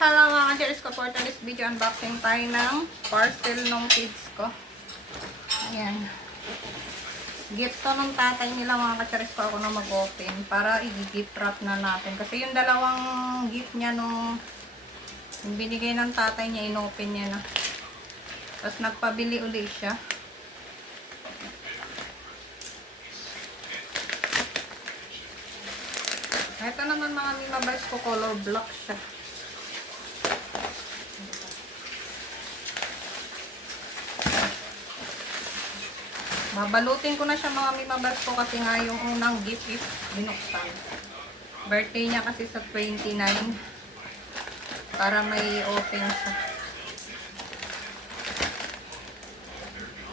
Hello mga ka-cheers ko, for today's video unboxing tayo ng parcel ng kids ko. Ayan. Gift to ng tatay nila mga ka-cheers ko, ako na mag-open para i-gift wrap na natin. Kasi yung dalawang gift niya nung binigay ng tatay niya, in-open niya na. Tapos nagpabili ulit siya. Ito naman mga Mimabals ko, color black siya. Babalutin ko na siya mga Mimabals ko kasi nga yung unang gift is binuksan. Birthday niya kasi sa 29 para may open siya.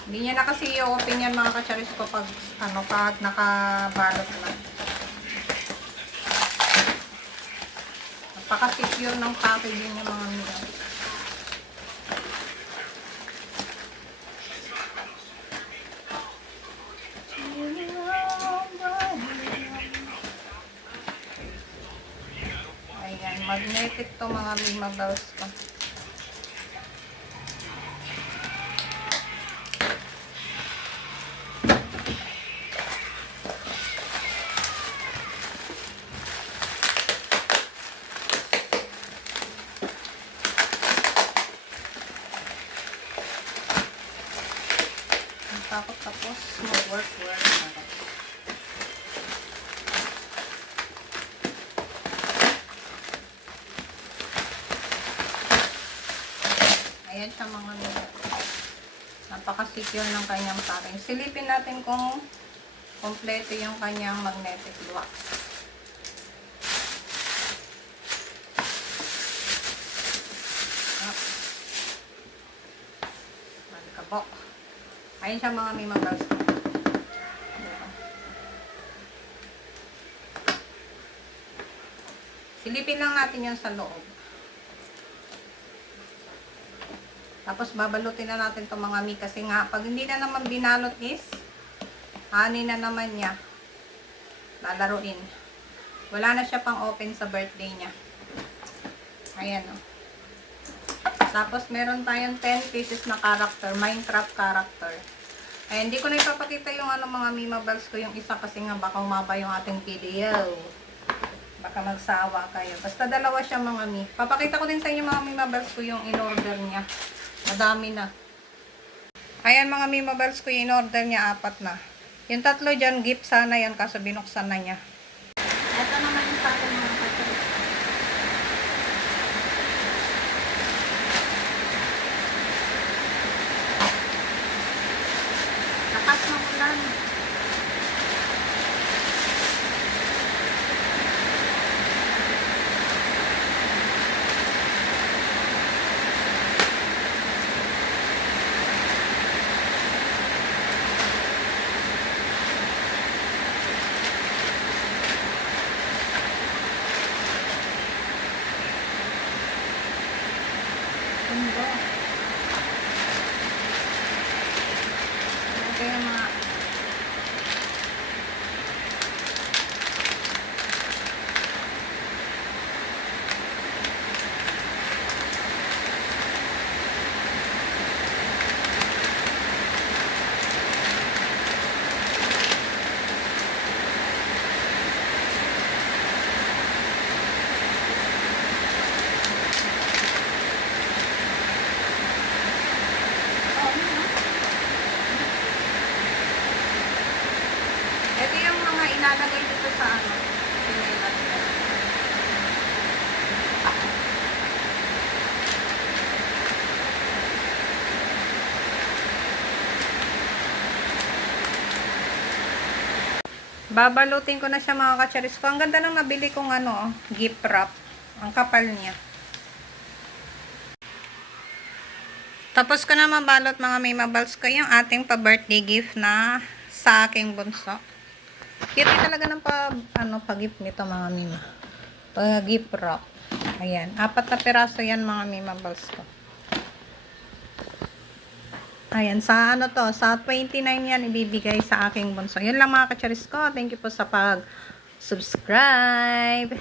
Hindi niya na kasi i-open yan mga kacharis ko pag nakabalot na. Napaka-secure ng packaging ng mga Mimabals. Ayan, magnetic to mga Mimabals ko. Tapos mag-work na. Ayan siya mga nila. Napaka-secure ng kanyang packing. Silipin natin kung kompleto yung kanyang magnetic wax. Malikabok. Ayan siya mga Mimabals. Silipin lang natin yan sa loob. Tapos babalutin na natin itong mga Mi kasi nga pag hindi na naman binalot is ani na naman niya lalaruin. Wala na siya pang open sa birthday niya. Ayan o. Tapos meron tayong 10 pieces na character, Minecraft character. Ay, hindi ko na ipapakita yung mga Mimabals ko yung isa kasi nga baka umaba yung ating video. Baka magsawa kayo. Basta dalawa siya mga Mi. Papakita ko din sa inyo mga Mimabals ko yung in-order niya. Madami na. Ayan mga Mimabals ko yung in-order niya, 4 na. Yung 3 dyan, gift sana yan kaso binuksan na niya. Ito naman yung sa akin mga kapatid. Lakas ng ulan. Ganda. Okay mga ito yung mga ilalagay dito sa pinelas. Babalutin ko na siya mga kacharis ko. Ang ganda lang nabili kong gift wrap. Ang kapal niya. Tapos ko na mabalot mga Mimabals ko yung ating pa-birthday gift na sa aking bunso. Cute talaga ng pag-gift nito mga Mima. Pag-gift wrap. Ayan. 4 na piraso yan mga Mimabals ko. Ayan. Sa sa 29 yan ibibigay sa aking bunso. Yun lang mga kacharis ko. Thank you po sa pag-subscribe.